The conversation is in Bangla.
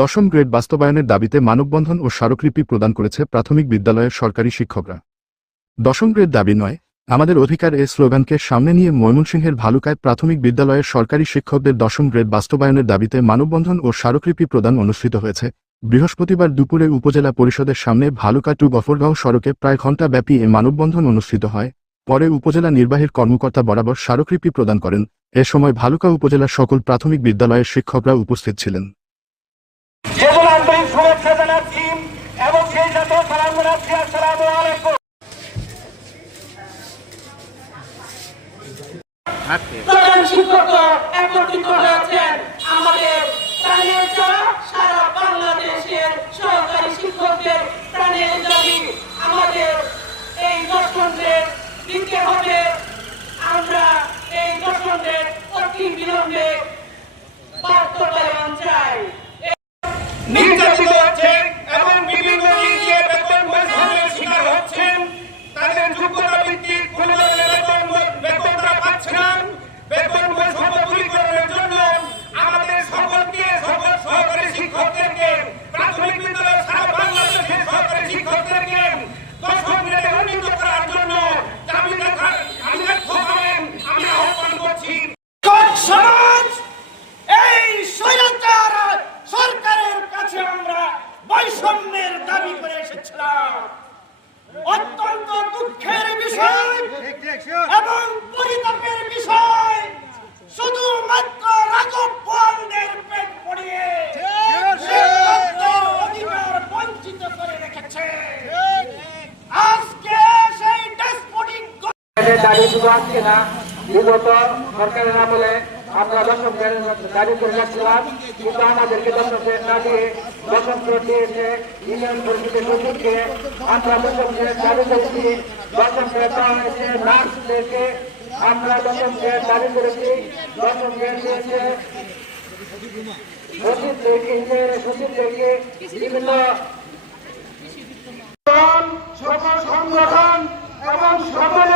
দশম গ্রেড বাস্তবায়নের দাবিতে মানববন্ধন ও স্মারকলিপি প্রদান করেছে প্রাথমিক বিদ্যালয়ের সরকারি শিক্ষকরা। দশম গ্রেড দাবি নয়, আমাদের অধিকার এ স্লোগানকে সামনে নিয়ে ময়মনসিংহের ভালুকায় প্রাথমিক বিদ্যালয়ের সরকারি শিক্ষকদের দশম গ্রেড বাস্তবায়নের দাবিতে মানববন্ধন ও স্মারকলিপি প্রদান অনুষ্ঠিত হয়েছে। বৃহস্পতিবার দুপুরে উপজেলা পরিষদের সামনে ভালুকা টু গফরগাঁও সড়কে প্রায় ঘণ্টাব্যাপী এ মানববন্ধন অনুষ্ঠিত হয়। পরে উপজেলা নির্বাহীর কর্মকর্তা বরাবর স্মারকলিপি প্রদান করেন। এ সময় ভালুকা উপজেলার সকল প্রাথমিক বিদ্যালয়ের শিক্ষকরা উপস্থিত ছিলেন। যেগুলো আন্তরিক শুভেচ্ছা জানাচ্ছি এবং সেই সাথে সালাম জানাচ্ছি আসসালামু আলাইকুম। প্রধান শিক্ষক একত্রিত হয়েছেন আমাদের নির্যাতিত হচ্ছেন এবং বিভিন্ন দিক বেতন বৈষম্যের শিকার হচ্ছেন। তাদের যোগ্যতা ভিত্তিক কোন বেতন বেতনটা পাচ্ছে না। বেতন বৈষম্য দূরীকরণের জন্য আমাদের সকলকে সকল সহকারী শিক্ষকদেরকে প্রাথমিক বিদ্যালয় সারা বাংলাদেশের সহকারী শিক্ষকদেরকে দশম গ্রেডে উন্নীত করার জন্য দাবি দেখার আমি লক্ষ্য করেন আমি আহ্বান করছি সমাজ এই স্বৈরাচার সরকারের কাছে আমরা বৈষম্যের দাবি করে এসেছিলাম অত্যন্ত দুঃখের বিষয় এবং পরিতাপের বিষয় শুধুমাত্র রাজব বোয়ালদের পেট পড়িয়ে অধিকার বঞ্চিত করে রেখেছে। আজকে সেই ডেসপোটিক দাবি শুধু আজকে না বিগত সরকারের আমলে আমরা দর্শক দাবি করে যাচ্ছিলাম কিন্তু আমাদেরকে দর্শকের না দিয়ে বসন্ত দিয়েছে ইউনিয়ন পরিষদের সচিবকে আমরা দর্শকদের দাবি করেছি দর্শকের দেওয়া হয়েছে নার্সদেরকে আমরা দর্শকদের দাবি করেছি, দর্শকদের দিয়েছে সচিবদেরকে ইউনিয়নের সচিবদেরকে বিভিন্ন সকল সংগঠন এবং সকল